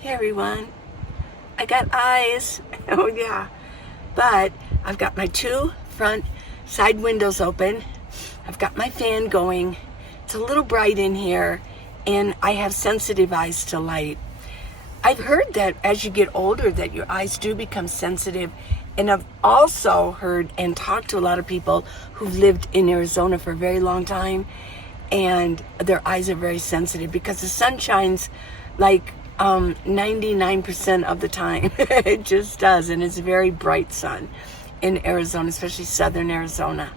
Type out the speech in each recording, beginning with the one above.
Hey everyone, I got eyes, oh yeah, but I've got my two front side windows open, I've got my fan going, it's a little bright in here, and I have sensitive eyes to light. I've heard that as you get older that your eyes do become sensitive, and I've also heard and talked to a lot of people who've lived in Arizona for a very long time, and their eyes are very sensitive because the sun shines like 99% of the time. It just does, and it's a very bright sun in Arizona, especially southern Arizona.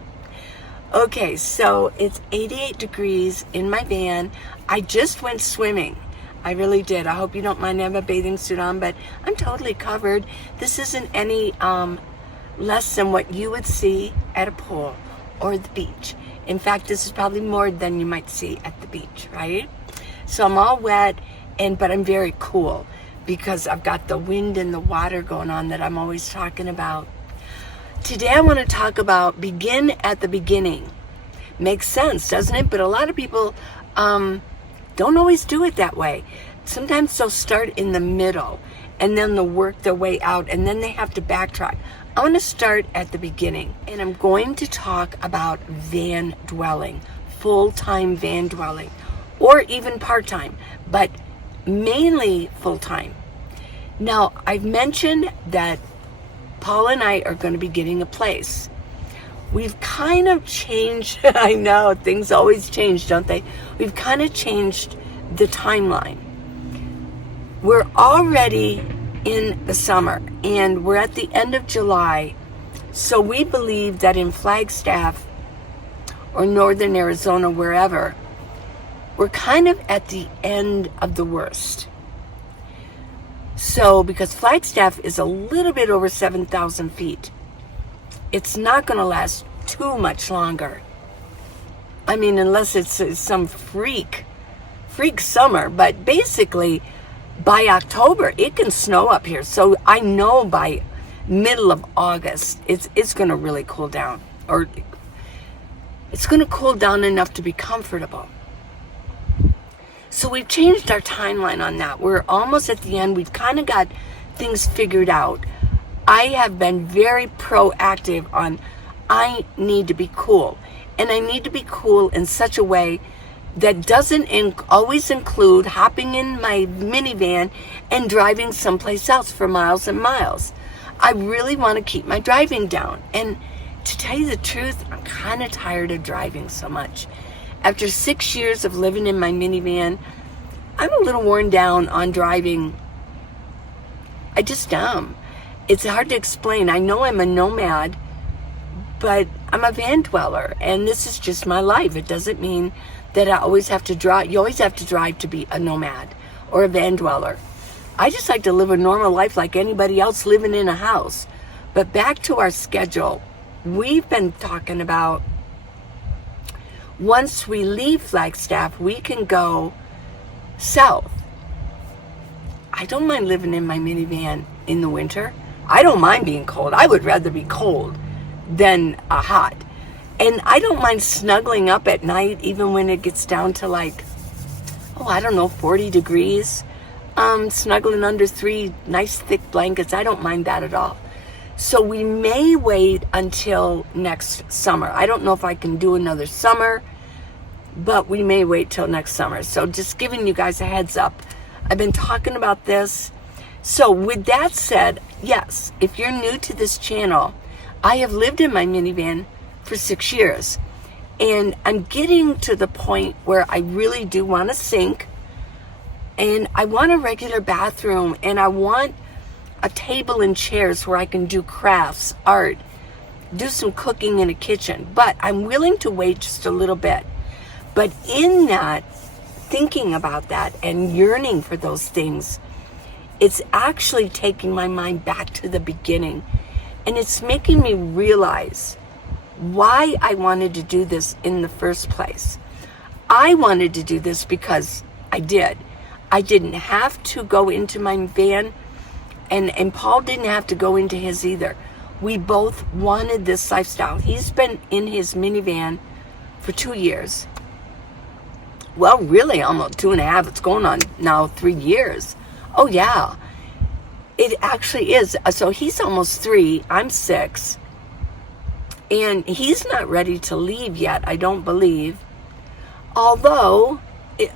Okay, so it's 88 degrees in my van. I just went swimming. I really did. I hope you don't mind. I have a bathing suit on, but I'm totally covered. This isn't any less than what you would see at a pool or the beach. In fact, this is probably more than you might see at the beach, right? So I'm all wet, but I'm very cool because I've got the wind and the water going on that I'm always talking about. Today I want to talk about begin at the beginning. Makes sense, doesn't it? But a lot of people don't always do it that way. Sometimes they'll start in the middle and then they'll work their way out and then they have to backtrack. I want to start at the beginning, and I'm going to talk about van dwelling, full-time van dwelling, or even part-time, but mainly full-time. Now, I've mentioned that Paul and I are going to be getting a place. We've kind of changed, I know, things always change, don't they? We've kind of changed the timeline. We're already in the summer, and we're at the end of July, so we believe that in Flagstaff or northern Arizona, wherever, we're kind of at the end of the worst. So, because Flagstaff is a little bit over 7,000 feet, it's not going to last too much longer. I mean, unless it's some freak summer, but basically by October, it can snow up here. So I know by middle of August, it's going to really cool down, or it's going to cool down enough to be comfortable. So we've changed our timeline on that. We're almost at the end. We've kind of got things figured out. I have been very proactive on I need to be cool. And I need to be cool in such a way that doesn't always include hopping in my minivan and driving someplace else for miles and miles. I really want to keep my driving down. And to tell you the truth, I'm kind of tired of driving so much. After 6 years of living in my minivan, I'm a little worn down on driving. I just am. It's hard to explain. I know I'm a nomad, but I'm a van dweller, and this is just my life. It doesn't mean that I always have to drive. You always have to drive to be a nomad or a van dweller. I just like to live a normal life like anybody else living in a house. But back to our schedule. We've been talking about once we leave Flagstaff, we can go south. I don't mind living in my minivan in the winter. I don't mind being cold. I would rather be cold than hot. And I don't mind snuggling up at night, even when it gets down to like, 40 degrees. Snuggling under 3 nice thick blankets. I don't mind that at all. So we may wait until next summer. I don't know if I can do another summer, but we may wait till next summer. So just giving you guys a heads up. I've been talking about this. So with that said, yes, if you're new to this channel, I have lived in my minivan for 6 years. And I'm getting to the point where I really do want a sink. And I want a regular bathroom. And I want a table and chairs where I can do crafts, art, do some cooking in a kitchen. But I'm willing to wait just a little bit. But in that, thinking about that and yearning for those things, it's actually taking my mind back to the beginning. And it's making me realize why I wanted to do this in the first place. I wanted to do this because I did. I didn't have to go into my van, and Paul didn't have to go into his either. We both wanted this lifestyle. He's been in his minivan for 2 years. Well, really, almost 2.5. It's going on now 3 years Oh yeah, it actually is. So he's almost 3, I'm 6, and he's not ready to leave yet, I don't believe. Although,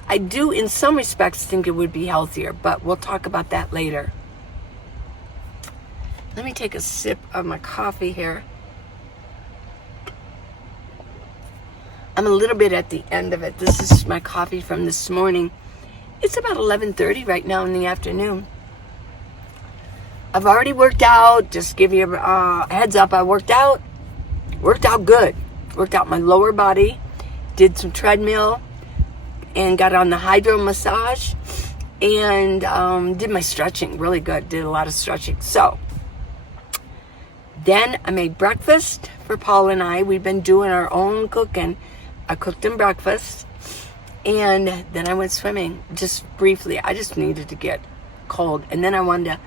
I do in some respects think it would be healthier, but we'll talk about that later. Let me take a sip of my coffee here. I'm a little bit at the end of it. This is my coffee from this morning. It's about 11:30 right now in the afternoon. I've already worked out. Just give you a heads up. I worked out good. Worked out my lower body. Did some treadmill and got on the hydro massage and did my stretching really good. Did a lot of stretching. So then I made breakfast for Paul and I. We've been doing our own cooking. I cooked him breakfast, and then I went swimming just briefly. I just needed to get cold, and then I wanted to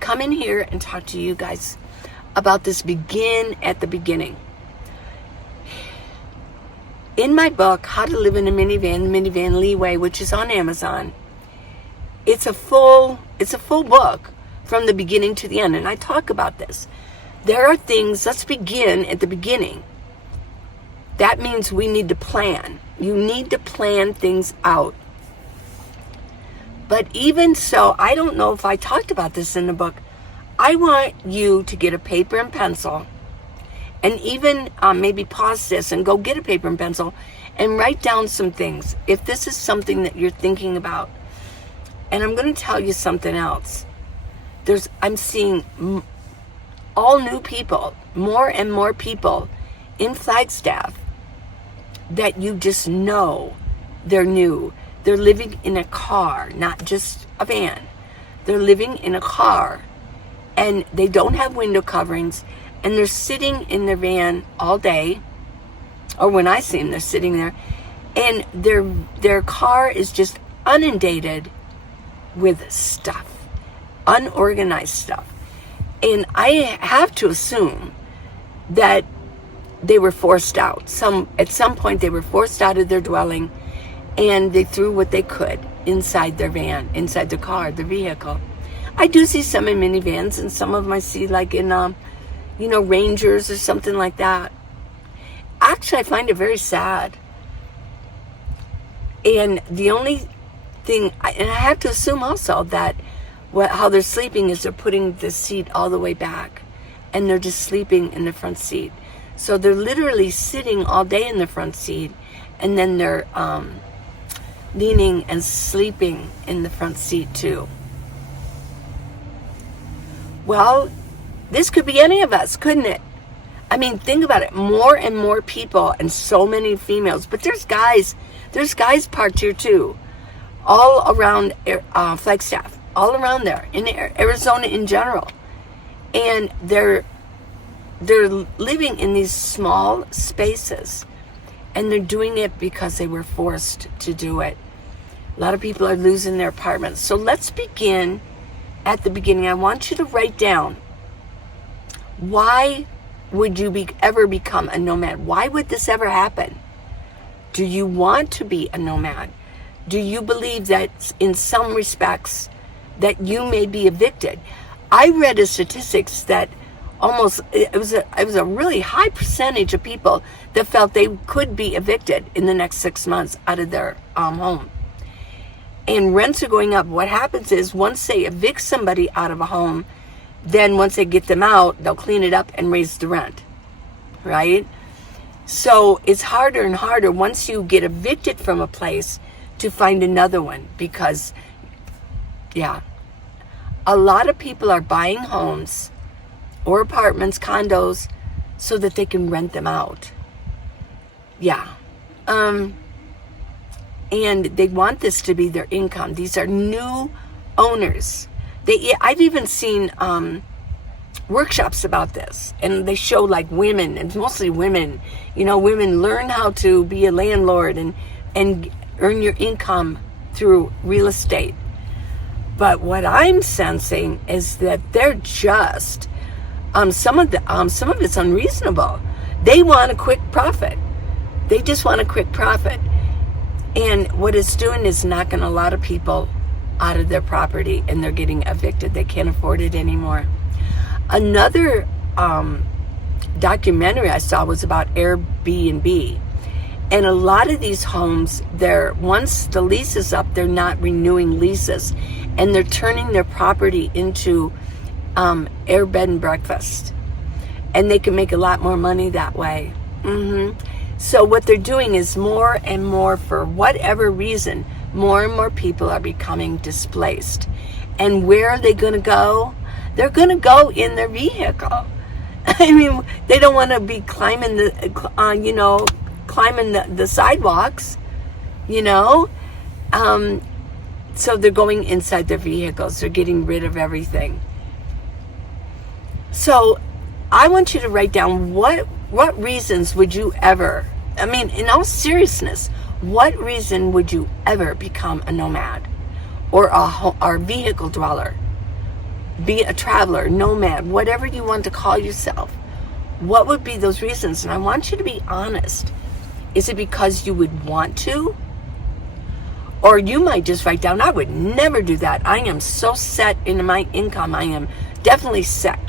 come in here and talk to you guys about this begin at the beginning. In my book, How to Live in a Minivan, Minivan Leeway, which is on Amazon, it's a full book from the beginning to the end, and I talk about this. There are things, let's begin at the beginning. That means we need to plan. You need to plan things out. But even so, I don't know if I talked about this in the book. I want you to get a paper and pencil, and even maybe pause this and go get a paper and pencil and write down some things if this is something that you're thinking about. And I'm going to tell you something else. I'm seeing all new people, more and more people in Flagstaff that you just know they're new. They're living in a car, not just a van. They're living in a car, and they don't have window coverings, and they're sitting in their van all day, or when I see them, they're sitting there, and their car is just inundated with stuff, unorganized stuff. And I have to assume that they were forced out. At some point they were forced out of their dwelling, and they threw what they could inside their van, inside the car, the vehicle. I do see some in minivans, and some of them I see like in Rangers or something like that. Actually, I find it very sad. And the only thing, and I have to assume also that how they're sleeping is they're putting the seat all the way back, and they're just sleeping in the front seat. So they're literally sitting all day in the front seat, and then they're leaning and sleeping in the front seat too. Well, this could be any of us, couldn't it? I mean, think about it. More and more people, and so many females. But there's guys parked here too, all around Flagstaff, all around there, in Arizona in general. And they're living in these small spaces, and they're doing it because they were forced to do it. A lot of people are losing their apartments. So let's begin at the beginning. I want you to write down, why would you ever become a nomad? Why would this ever happen? Do you want to be a nomad? Do you believe that in some respects that you may be evicted? I read a statistics that it was a really high percentage of people that felt they could be evicted in the next 6 months out of their home. And rents are going up. What happens is once they evict somebody out of a home, then once they get them out, they'll clean it up and raise the rent, right? So it's harder and harder once you get evicted from a place to find another one, because, a lot of people are buying homes or apartments, condos, so that they can rent them out. And they want this to be their income. These are new owners. I've even seen workshops about this, and they show like women, and mostly women, women learn how to be a landlord and earn your income through real estate. But what I'm sensing is that they're just, some of it's unreasonable. They want a quick profit. They just want a quick profit. And what it's doing is knocking a lot of people out of their property and they're getting evicted. They can't afford it anymore. Another documentary I saw was about Airbnb. And a lot of these homes, once the lease is up, they're not renewing leases. And they're turning their property into air bed and breakfast. And they can make a lot more money that way. So what they're doing is more and more, for whatever reason, more and more people are becoming displaced. And where are they going to go? They're going to go in their vehicle. I mean, they don't want to be climbing the sidewalks, so they're going inside their vehicles. They're getting rid of everything. So I want you to write down what reasons would you ever, in all seriousness, what reason would you ever become a nomad or a vehicle dweller? Be a traveler, nomad, whatever you want to call yourself. What would be those reasons? And I want you to be honest. Is it because you would want to? Or you might just write down, I would never do that. I am so set in my income. I am definitely set.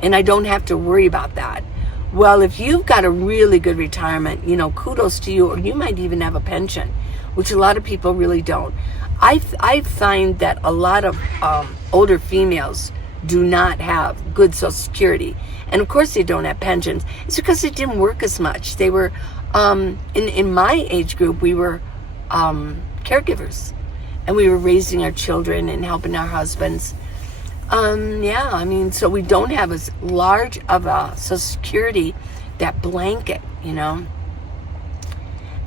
And I don't have to worry about that. Well, if you've got a really good retirement, kudos to you. Or you might even have a pension, which a lot of people really don't. I find that a lot of older females do not have good Social Security. And of course they don't have pensions. It's because they didn't work as much. They were, in my age group, we were caregivers. And we were raising our children and helping our husbands. So we don't have as large of a Social Security, that blanket,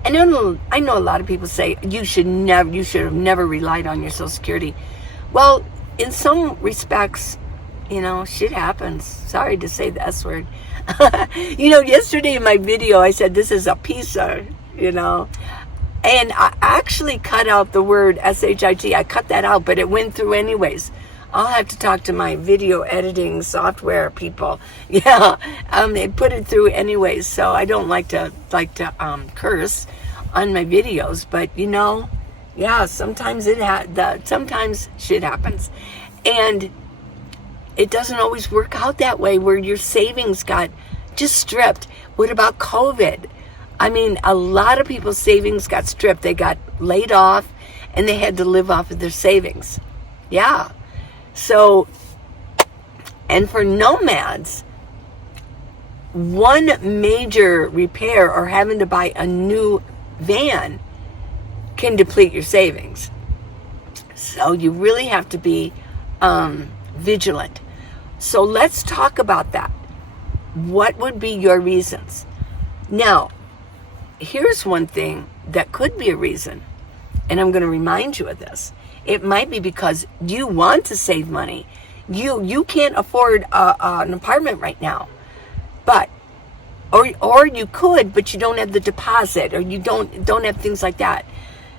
I know a lot of people say you should have never relied on your Social Security. Well, in some respects, shit happens. Sorry to say the S word. Yesterday in my video, I said this is a piece of, and I actually cut out the word SHIT. I cut that out, but it went through anyways. I'll have to talk to my video editing software people. Yeah, they put it through anyways. So I don't like to curse on my videos, but sometimes sometimes shit happens, and it doesn't always work out that way. Where your savings got just stripped. What about COVID? A lot of people's savings got stripped. They got laid off, and they had to live off of their savings. Yeah. So, and for nomads, one major repair or having to buy a new van can deplete your savings. So you really have to be vigilant. So let's talk about that. What would be your reasons? Now, here's one thing that could be a reason, and I'm going to remind you of this. It might be because you want to save money. You can't afford an apartment right now, or you could, but you don't have the deposit, or you don't have things like that.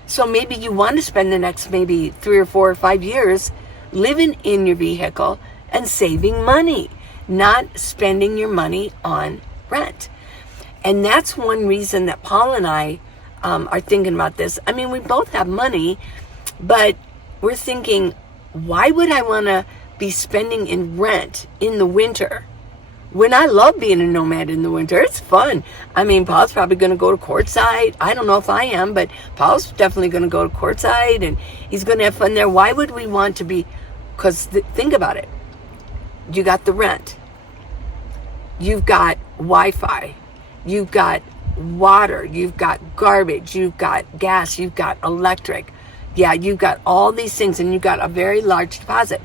So maybe you want to spend the next maybe 3 or 4 or 5 years living in your vehicle and saving money, not spending your money on rent. And that's one reason that Paul and I are thinking about this. We both have money, but we're thinking, why would I want to be spending in rent in the winter when I love being a nomad in the winter? It's fun. Paul's probably going to go to Quartzsite. I don't know if I am, but Paul's definitely going to go to Quartzsite, and he's going to have fun there. Why would we want to be? Because think about it. You got the rent. You've got Wi-Fi. You've got water. You've got garbage. You've got gas. You've got electric. Yeah, you've got all these things, and you've got a very large deposit.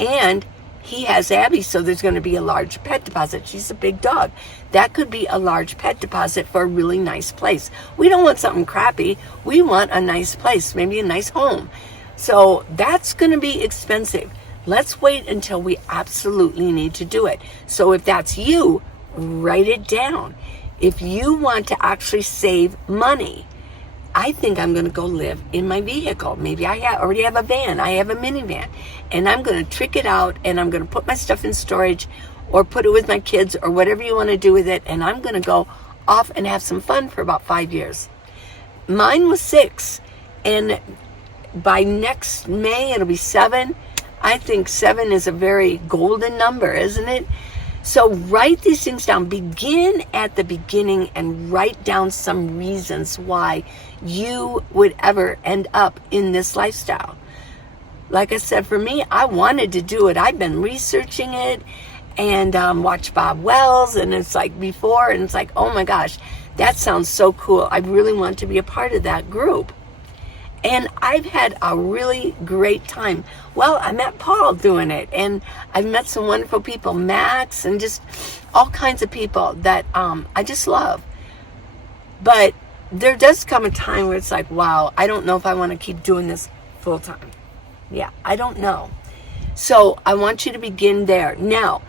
And he has Abby, so there's going to be a large pet deposit. She's a big dog. That could be a large pet deposit for a really nice place. We don't want something crappy. We want a nice place, maybe a nice home. So that's going to be expensive. Let's wait until we absolutely need to do it. So if that's you, write it down. If you want to actually save money, I think I'm going to go live in my vehicle. Maybe I already have a van. I have a minivan. And I'm going to trick it out, and I'm going to put my stuff in storage or put it with my kids or whatever you want to do with it. And I'm going to go off and have some fun for about 5 years. Mine was 6. And by next May, it'll be 7. I think 7 is a very golden number, isn't it? So write these things down. Begin at the beginning and write down some reasons why you would ever end up in this lifestyle. Like I said, for me, I wanted to do it. I've been researching it and watched Bob Wells, and it's like before, and it's like, oh my gosh, that sounds so cool. I really want to be a part of that group. And I've had a really great time. Well, I met Paul doing it, and I've met some wonderful people, Max, and just all kinds of people that I just love. But there does come a time where it's like, wow, I don't know if I want to keep doing this full time. Yeah, I don't know. So I want you to begin there. Now,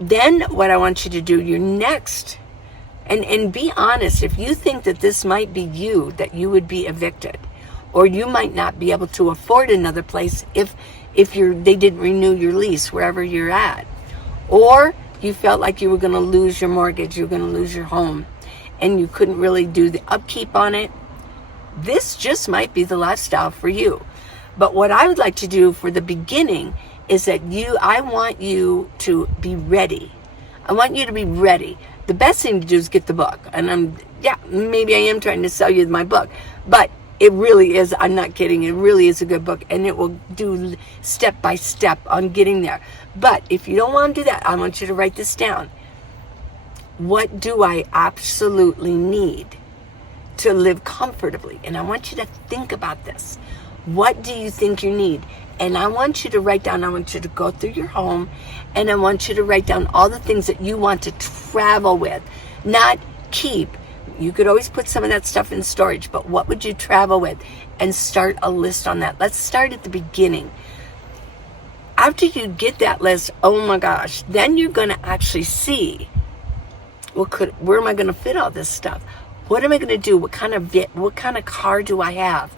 then what I want you to do, your next, and be honest, if you think that this might be you, that you would be evicted, or you might not be able to afford another place if they didn't renew your lease wherever you're at, or you felt like you were going to lose your mortgage, you were going to lose your home, and you couldn't really do the upkeep on it. This just might be the lifestyle for you. But what I would like to do for the beginning is that I want you to be ready. I want you to be ready. The best thing to do is get the book. And maybe I am trying to sell you my book, but it really is, I'm not kidding, it really is a good book, and it will do step by step on getting there. But if you don't want to do that, I want you to write this down. What do I absolutely need to live comfortably? And I want you to think about this. What do you think you need? And I want you to write down, I want you to go through your home, and I want you to write down all the things that you want to travel with, not keep. You could always put some of that stuff in storage, but what would you travel with? And start a list on that. Let's start at the beginning. After you get that list, oh my gosh, then you're going to actually see, where am I going to fit all this stuff? What am I going to do? What kind of car do I have?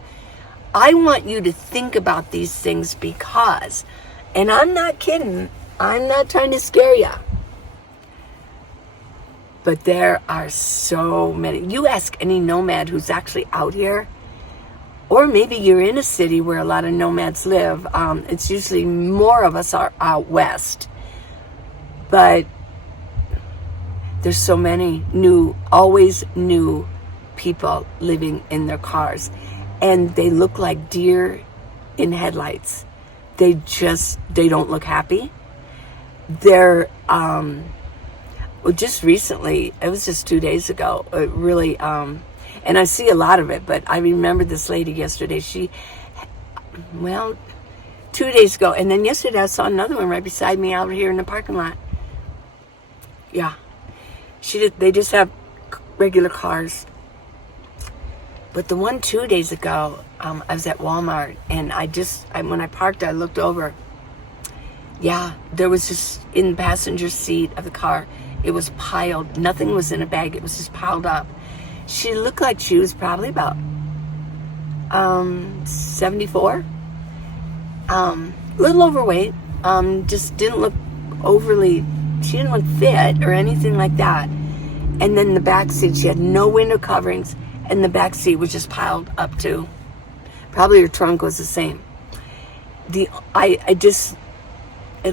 I want you to think about these things because, and I'm not kidding, I'm not trying to scare you, but there are so many. You ask any nomad who's actually out here, or maybe you're in a city where a lot of nomads live. It's usually more of us are out west, but there's so many always new people living in their cars, and they look like deer in headlights. They don't look happy. They're just recently, it was just 2 days ago, it really, and I see a lot of it, but I remember this lady yesterday, 2 days ago, and then yesterday I saw another one right beside me out here in the parking lot. Yeah, they just have regular cars. But the one 2 days ago, I was at Walmart, and when I parked, I looked over. Yeah, there was just in the passenger seat of the car, it was piled. Nothing was in a bag. It was just piled up. She looked like she was probably about 74. A little overweight. Just didn't look she didn't look fit or anything like that. And then the back seat, she had no window coverings, and the back seat was just piled up too. Probably her trunk was the same. It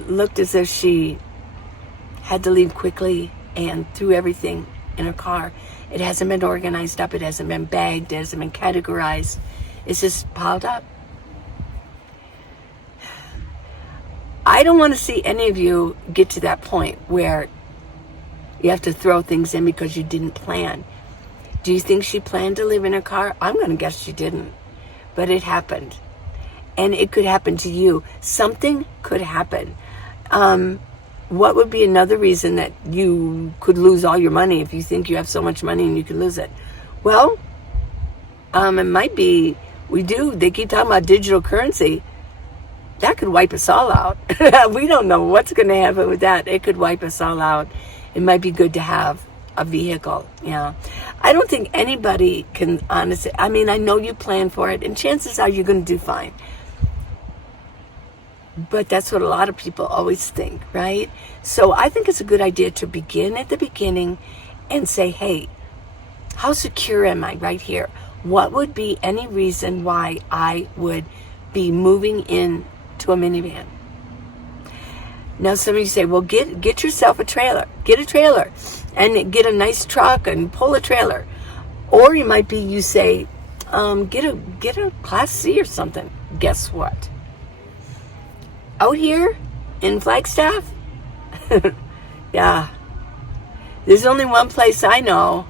looked as if she had to leave quickly and threw everything in her car. It hasn't been organized up. It hasn't been bagged. It hasn't been categorized. It's just piled up. I don't want to see any of you get to that point where you have to throw things in because you didn't plan. Do you think she planned to live in her car? I'm going to guess she didn't. But it happened. And it could happen to you. Something could happen. What would be another reason that you could lose all your money if you think you have so much money and you could lose it? Well, it might be, they keep talking about digital currency. That could wipe us all out. We don't know what's going to happen with that. It could wipe us all out. It might be good to have a vehicle. Yeah. I don't think anybody can honestly, I know you plan for it, and chances are you're going to do fine. But that's what a lot of people always think, right? So I think it's a good idea to begin at the beginning and say, hey, how secure am I right here? what would be any reason why I would be moving in to a minivan? Now some of you say, well, get yourself a trailer. Get a trailer and get a nice truck and pull a trailer. Or you might be, you say, get a Class C or something. Guess what? Out here in Flagstaff, yeah, there's only one place I know,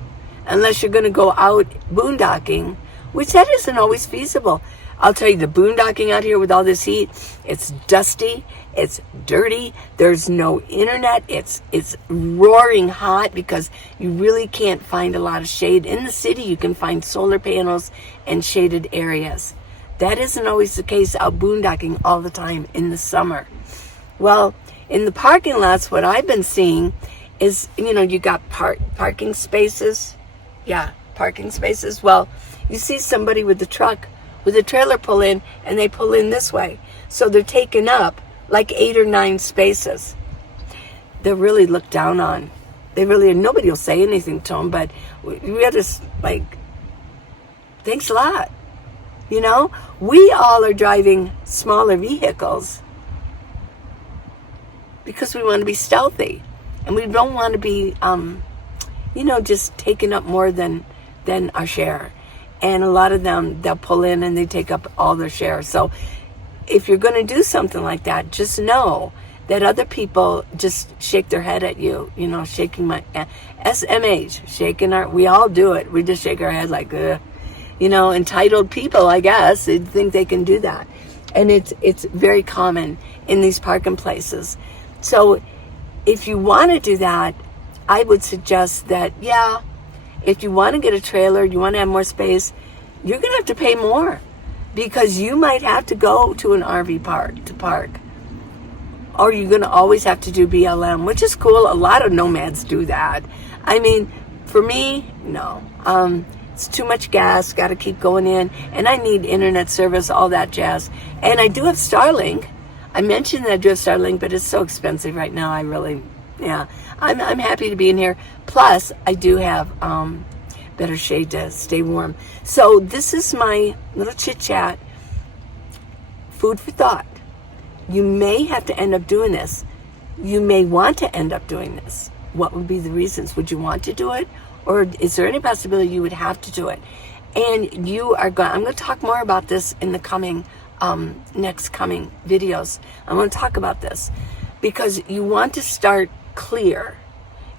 unless you're going to go out boondocking, which that isn't always feasible. I'll tell you, the boondocking out here with all this heat, it's dusty, it's dirty, there's no internet, it's roaring hot because you really can't find a lot of shade. In the city, you can find solar panels and shaded areas. That isn't always the case out boondocking all the time in the summer. Well, in the parking lots, what I've been seeing is, you got parking spaces. Yeah, parking spaces. Well, you see somebody with the truck, with a trailer pull in, and they pull in this way. So they're taking up like 8 or 9 spaces. They're really looked down on. They really, and nobody will say anything to them, but we have to, thanks a lot. We all are driving smaller vehicles because we want to be stealthy. And we don't want to be, just taking up more than our share. And a lot of them, they'll pull in and they take up all their share. So if you're going to do something like that, just know that other people just shake their head at you, shaking my SMH, shaking we all do it. We just shake our head like, entitled people, I guess, they think they can do that. And it's very common in these parking places. So if you want to do that, I would suggest that, if you want to get a trailer, you want to have more space, you're going to have to pay more because you might have to go to an RV park to park. Or you're going to always have to do BLM, which is cool. A lot of nomads do that. I mean, for me, no. It's too much gas, got to keep going in. And I need internet service, all that jazz. And I do have Starlink. I mentioned that I do have Starlink, but it's so expensive right now. I'm happy to be in here. Plus, I do have better shade to stay warm. So this is my little chit chat. Food for thought. You may have to end up doing this. You may want to end up doing this. What would be the reasons? Would you want to do it? Or is there any possibility you would have to do it? And I'm going to talk more about this in the coming next coming videos. I'm going to talk about this because you want to start clear.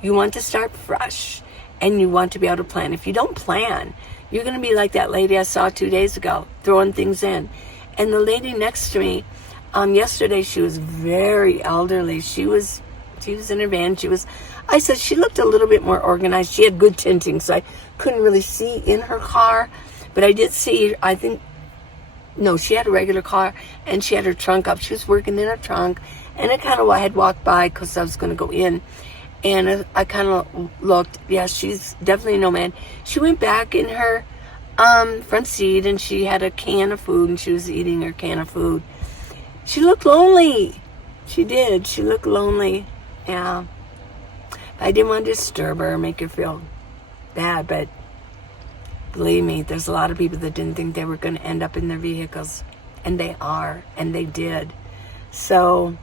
You want to start fresh and you want to be able to plan. If you don't plan, you're going to be like that lady I saw 2 days ago, throwing things in. And the lady next to me, yesterday, she was very elderly. She was in her van. I said she looked a little bit more organized. She had good tinting, so I couldn't really see in her car. But I did see, she had a regular car and she had her trunk up. She was working in her trunk. And I kind of had walked by because I was going to go in. And I kind of looked. Yeah, she's definitely a nomad. She went back in her front seat and she had a can of food and she was eating her can of food. She looked lonely. She did. She looked lonely. Yeah. I didn't want to disturb her or make her feel bad, but believe me, there's a lot of people that didn't think they were going to end up in their vehicles. And they are. And they did. So,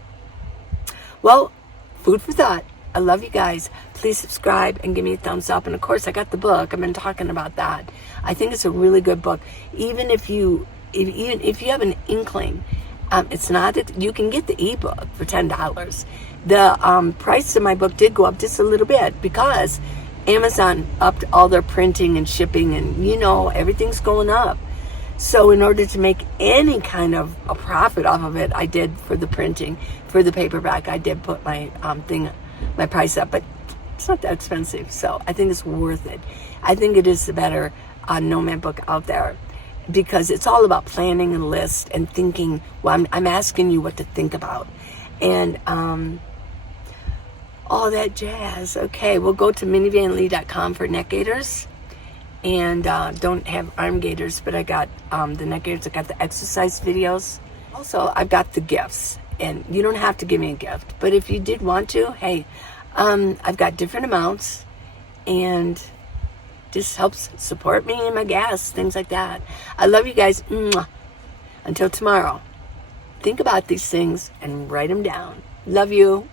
well, food for thought. I love you guys. Please subscribe and give me a thumbs up. And of course, I got the book. I've been talking about that. I think it's a really good book. Even if you have an inkling, it's not that you can get the ebook for $10. The price of my book did go up just a little bit because Amazon upped all their printing and shipping, and everything's going up. So in order to make any kind of a profit off of it, I did for the printing, for the paperback, I did put my my price up, but it's not that expensive. So I think it's worth it. I think it is the better nomad book out there because it's all about planning and list and thinking. Well, I'm asking you what to think about and all that jazz. Okay, we'll go to minivanlee.com for neck gaiters. And don't have arm gaiters, but I got the neck gaiters. I got the exercise videos. Also, I've got the gifts. And you don't have to give me a gift. But if you did want to, hey, I've got different amounts. And Just helps support me and my gas, things like that. I love you guys. Mwah. Until tomorrow, think about these things and write them down. Love you.